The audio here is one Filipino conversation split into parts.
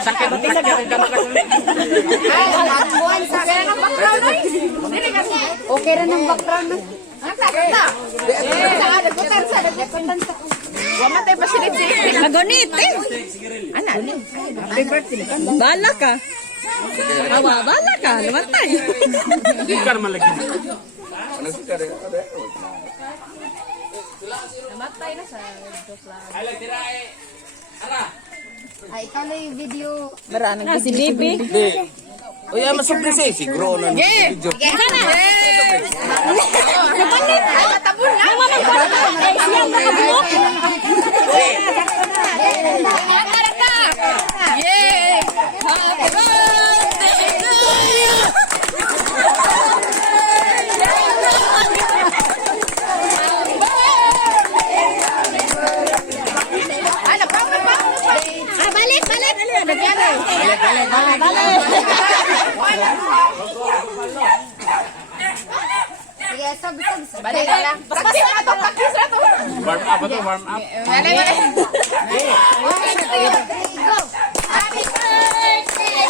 Sakit ba tingnan ka Okay rin ang background. Wamatay pa silid si. Nagonit eh. Ana. Happy birthday. Bala ka. Awa, bala ka. Namatay. Hindi ka naman lagi. Namatay na sa joke lang. Ay, ikaw na yung video. Na si Bibi. Hindi. O yan, masubli siya. Siguro na video. Sana. Napalit. Tabon na. Naman ko. Ay, siya nakabuok. Yay! Happy birthday to you! Balik! Sige, sab. Balik na lang. Practice na to. Warm up ito, warm up. Balik. Go! Happy birthday!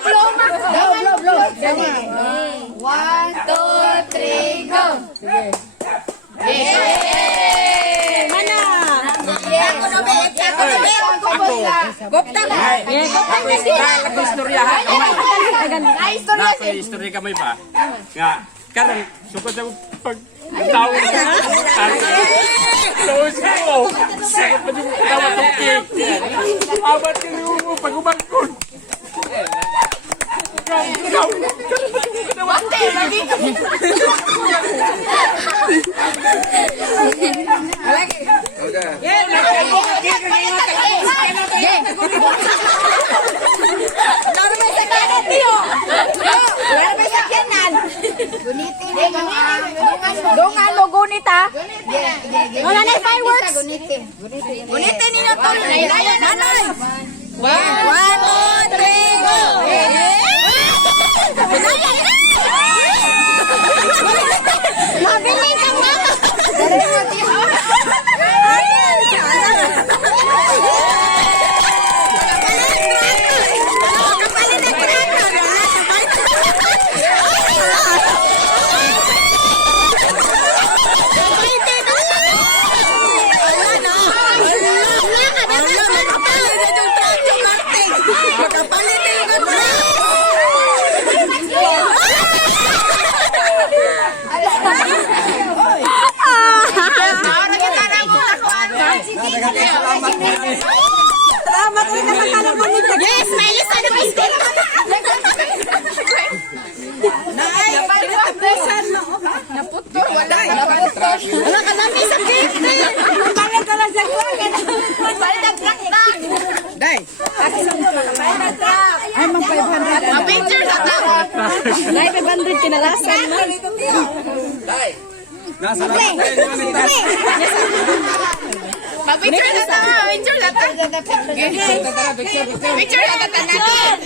Blow. 1, 2, 3, go! Mana? Gopta! Istoryahan kamay. Istorya kamay ba? Nga, karang sukot ako pag tao na. Tawag ko. Sakot pa yung tawag ng cake. Abat ka rin mo pag-ubangkod. Dongan lo gunit ha. Wala na fireworks. Gunitin. Gunitin ninyo to. Nanay. 1, 2, 3, go. Mabilis ang mama. Yes, may isa na biscuit. Naputol, wala. Wala ka namin sa cake. Balik ka lang sa kuwan. Balik ang truck na. Day. Ay, mang 500. Picture sa tao. Day, 500 kinalasan mo. Day. Nasa lang. Picture na tayo. Picture na tayo. Picture na tayo.